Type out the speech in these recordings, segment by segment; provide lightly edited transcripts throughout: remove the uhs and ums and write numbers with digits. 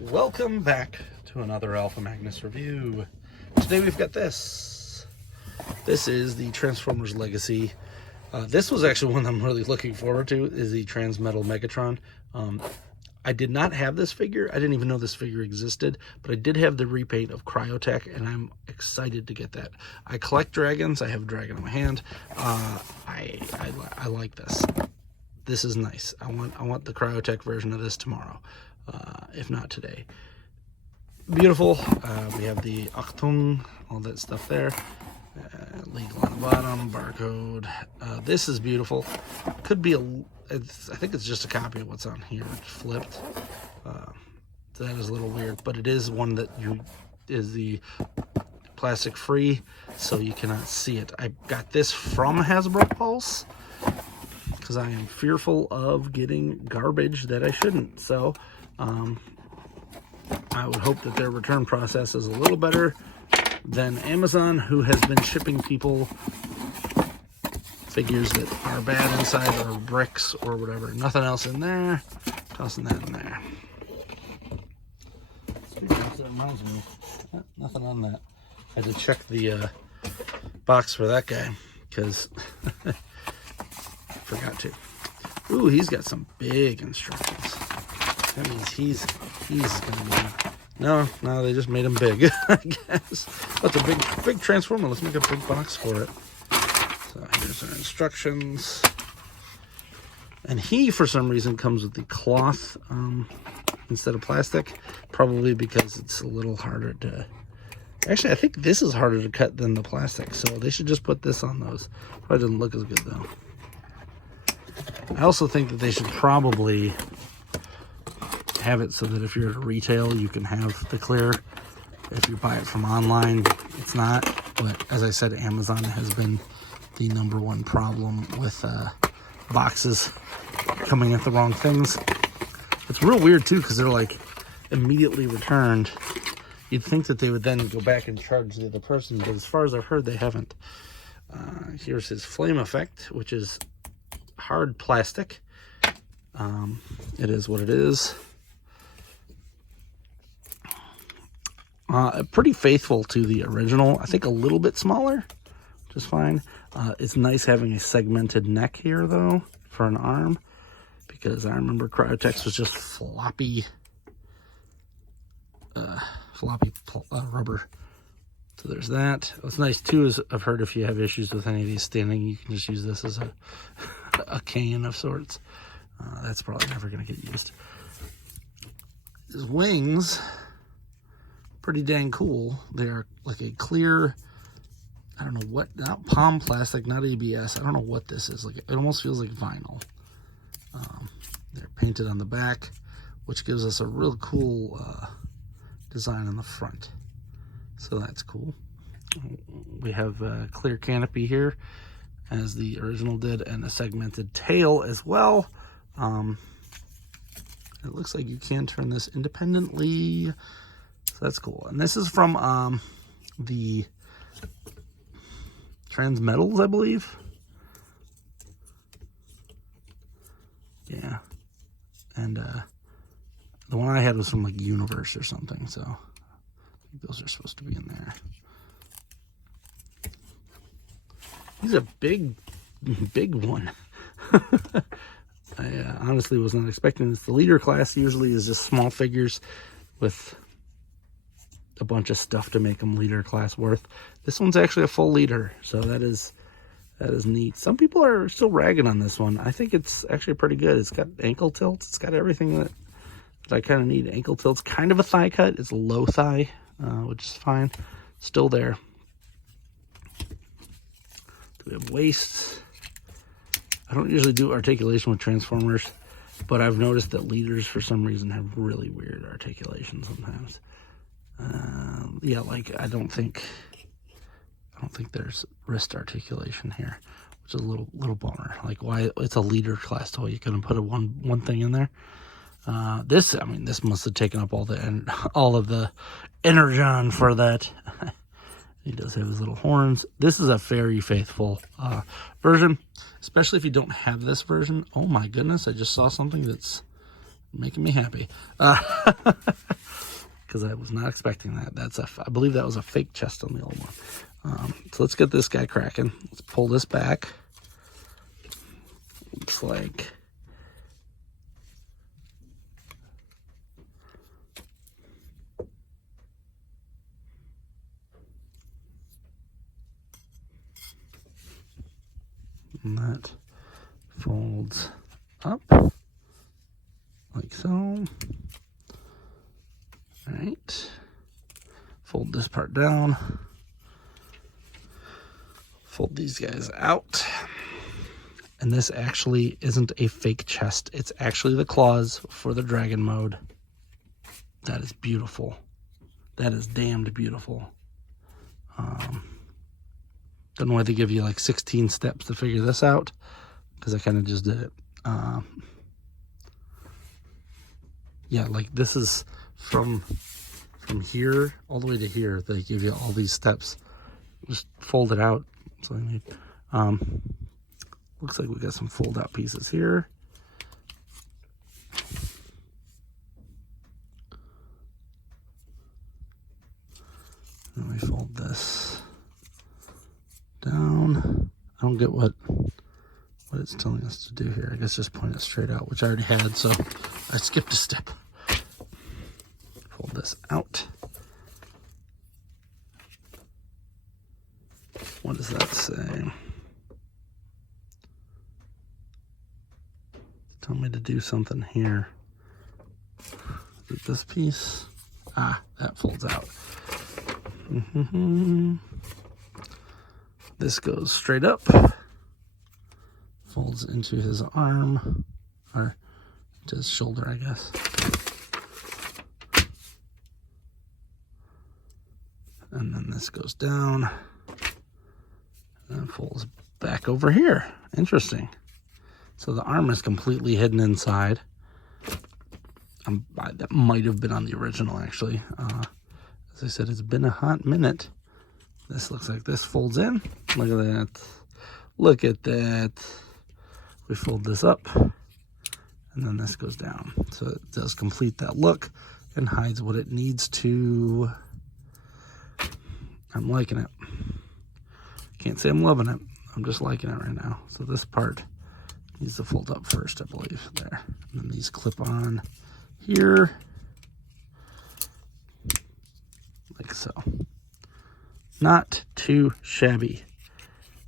Welcome back to another Alpha Magnus review. Today we've got this. This is the Transformers Legacy. This was actually one I'm really looking forward to, is the Transmetal Megatron. I did not have this figure. I didn't even know this figure existed, but I did have the repaint of Cryotech, and I'm excited to get that. I collect dragons. I have a dragon in my hand. I like this. This is nice. I want the Cryotech version of this tomorrow, if not today. Beautiful. We have the Achtung, all that stuff there. Legal on the bottom, barcode. This is beautiful. Could be I think it's just a copy of what's on here. It's flipped. So that is a little weird, but it is one that is the plastic free, so you cannot see it. I got this from Hasbro Pulse because I am fearful of getting garbage that I shouldn't. So I would hope that their return process is a little better than Amazon, who has been shipping people figures that are bad inside, or bricks or whatever. Nothing else in there. Tossing that in there. That reminds me. Nothing on that. I had to check the box for that guy because I forgot to. Ooh, he's got some big instructions. That means he's gonna be. No, they just made him big, I guess. That's a big transformer. Let's make a big box for it. So here's our instructions. And he, for some reason, comes with the cloth instead of plastic. Probably because it's a little harder to... Actually, I think this is harder to cut than the plastic. So they should just put this on those. Probably doesn't look as good, though. I also think that they should probably have it so that if you're at a retail, you can have the clear. If you buy it from online, it's not. But as I said, Amazon has been the #1 problem with boxes coming at the wrong things. It's real weird too, because they're like immediately returned. You'd think that they would then go back and charge the other person, but as far as I've heard, they haven't. Here's his flame effect, which is hard plastic. It is what it is. Pretty faithful to the original. I think a little bit smaller, which is fine. It's nice having a segmented neck here, though, for an arm, because I remember Cryotech was just floppy rubber. So there's that. What's nice, too, is I've heard if you have issues with any of these standing, you can just use this as a cane of sorts. That's probably never going to get used. His wings... pretty dang cool. They're like a clear, I don't know what, not palm plastic, not ABS. I don't know what this is. Like, it almost feels like vinyl. They're painted on the back, which gives us a real cool design on the front. So that's cool. We have a clear canopy here, as the original did, and a segmented tail as well. It looks like you can turn this independently. So that's cool. And this is from the Transmetals, I believe. Yeah. And the one I had was from like Universe or something. So I think those are supposed to be in there. He's a big one. I honestly was not expecting this. The leader class usually is just small figures with a bunch of stuff to make them leader class worth. This one's actually a full leader, so that is neat. Some people are still ragging on this one. I think it's actually pretty good. It's got ankle tilts. It's got everything that I kind of need. Ankle tilts, kind of a thigh cut. It's low thigh, which is fine. Still there. We have waists. I don't usually do articulation with Transformers, but I've noticed that leaders for some reason have really weird articulation sometimes. Yeah, like I don't think there's wrist articulation here, which is a little bummer. Like, why? It's a leader class toy. You couldn't put one thing in there. This must have taken up all of the energon for that. He does have his little horns. This is a very faithful version, especially if you don't have this version. Oh my goodness, I just saw something that's making me happy. because I was not expecting that. I believe that was a fake chest on the old one. So let's get this guy cracking. Let's pull this back. Looks like and that folds up like so. All right, fold this part down, fold these guys out, and this actually isn't a fake chest. It's actually the claws for the dragon mode. That is beautiful. That is damned beautiful. Don't know why they give you like 16 steps to figure this out, because I kind of just did it. Yeah, like this is from here all the way to here. They give you all these steps. Just fold it out. That's all I need. Looks like we got some fold out pieces here. Let me fold this down. I don't get what it's telling us to do here. I guess just point it straight out, which I already had, so I skipped a step. Fold this out. What does that say? Tell me to do something here. Is it this piece? Ah, that folds out. This goes straight up, folds into his arm, or into his shoulder, I guess. And then this goes down and folds back over here. Interesting. So the arm is completely hidden inside. That might have been on the original, actually. As I said, it's been a hot minute. This looks like this folds in. Look at that. Look at that. We fold this up, and then this goes down. So it does complete that look and hides what it needs to. I'm liking it. Can't say I'm loving it. I'm just liking it right now. So this part needs to fold up first, I believe. There. And then these clip on here. Like so. Not too shabby.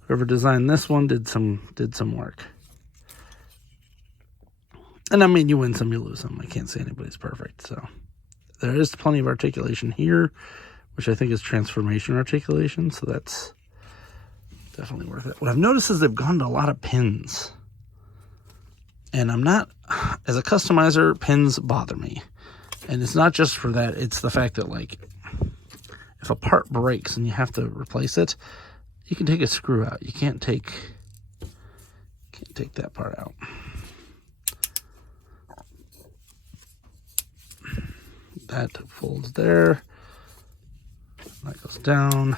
Whoever designed this one did some work. And I mean, you win some, you lose some. I can't say anybody's perfect. So there is plenty of articulation here, which I think is transformation articulation. So that's definitely worth it. What I've noticed is they've gone to a lot of pins. And I'm not, as a customizer, pins bother me. And it's not just for that. It's the fact that, like, if a part breaks and you have to replace it, you can take a screw out. You can't take that part out. That folds there. That goes down.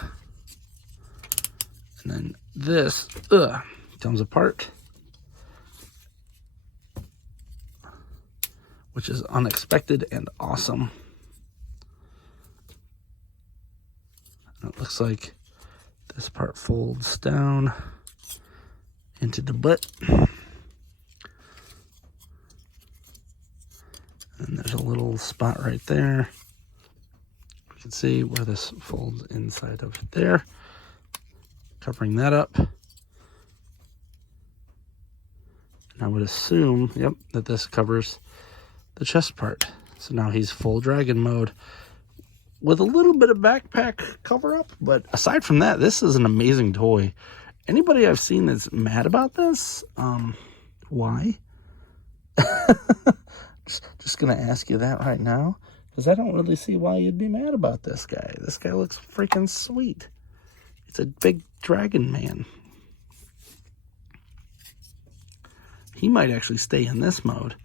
And then this comes apart, which is unexpected and awesome. And it looks like this part folds down into the butt. And there's a little spot right there. You can see where this folds inside of there, covering that up. And I would assume, yep, that this covers the chest part. So now he's full dragon mode with a little bit of backpack cover up. But aside from that, this is an amazing toy. Anybody I've seen that's mad about this, why? Just gonna ask you that right now, because I don't really see why you'd be mad about this guy. This guy looks freaking sweet. It's a big dragon man. He might actually stay in this mode,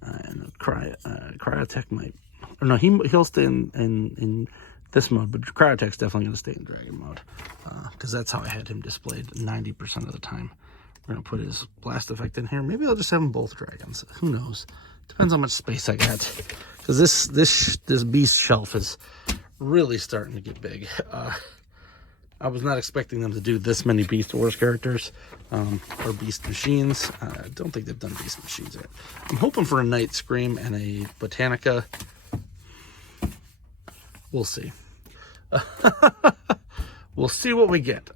and Cryotech might, or no, he'll stay in this mode, but Cryotech's definitely gonna stay in dragon mode, because that's how I had him displayed 90% of the time. We're gonna put his blast effect in here. Maybe I'll just have them both dragons. Who knows? Depends how much space I got. Because this Beast shelf is really starting to get big. I was not expecting them to do this many Beast Wars characters or Beast machines. I don't think they've done Beast machines yet. I'm hoping for a Night Scream and a Botanica. We'll see. We'll see what we get.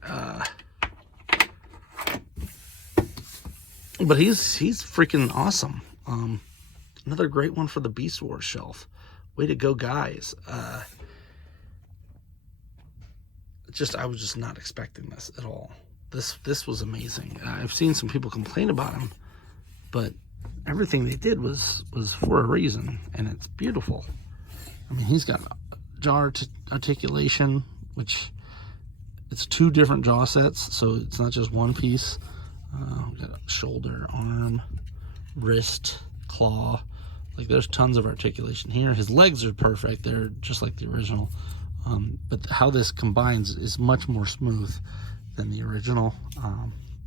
But he's freaking awesome. Another great one for the Beast Wars shelf. Way to go, guys. I was just not expecting this at all. This was amazing. I've seen some people complain about him, but everything they did was for a reason, and it's beautiful. I mean, he's got jaw articulation, which it's 2 different jaw sets, so it's not just one piece. We got a shoulder, arm, wrist, claw. Like, there's tons of articulation here. His legs are perfect. They're just like the original. But how this combines is much more smooth than the original.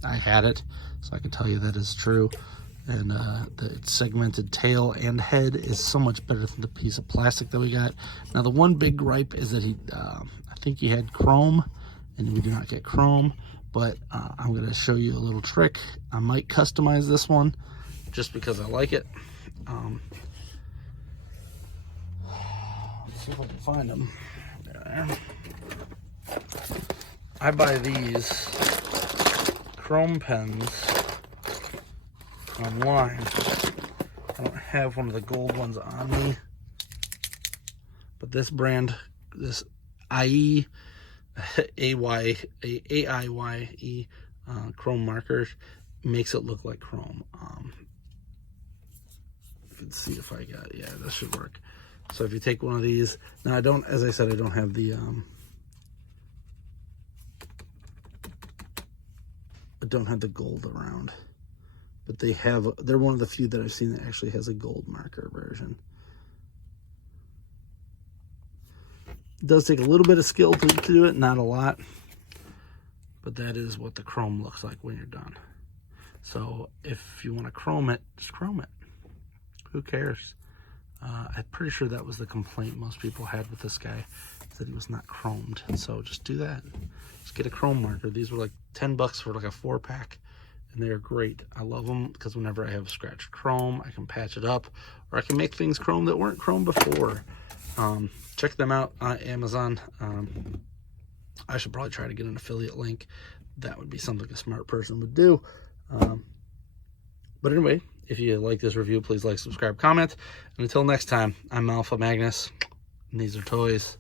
I had it, so I can tell you that is true. And the segmented tail and head is so much better than the piece of plastic that we got. Now, the one big gripe is that I think he had chrome, and we do not get chrome. But I'm going to show you a little trick. I might customize this one just because I like it. Let's see if I can find them. There. I buy these chrome pens online. I don't have one of the gold ones on me, but this brand, this AIYE chrome marker makes it look like chrome. Let's see if I got, yeah, this should work. So if you take one of these, now I don't, as I said, I don't have the gold around, but they're one of the few that I've seen that actually has a gold marker version. It does take a little bit of skill to do it, not a lot, but that is what the chrome looks like when you're done. So if you want to chrome it, just chrome it. Who cares? I'm pretty sure that was the complaint most people had with this guy, that he was not chromed. So just do that. Just get a chrome marker. These were like 10 bucks for like a 4-pack, and they're great. I love them because whenever I have scratched chrome, I can patch it up, or I can make things chrome that weren't chrome before. Check them out on Amazon. I should probably try to get an affiliate link. That would be something a smart person would do. But anyway, if you like this review, please like, subscribe, comment. And until next time, I'm Alpha Magnus, and these are toys.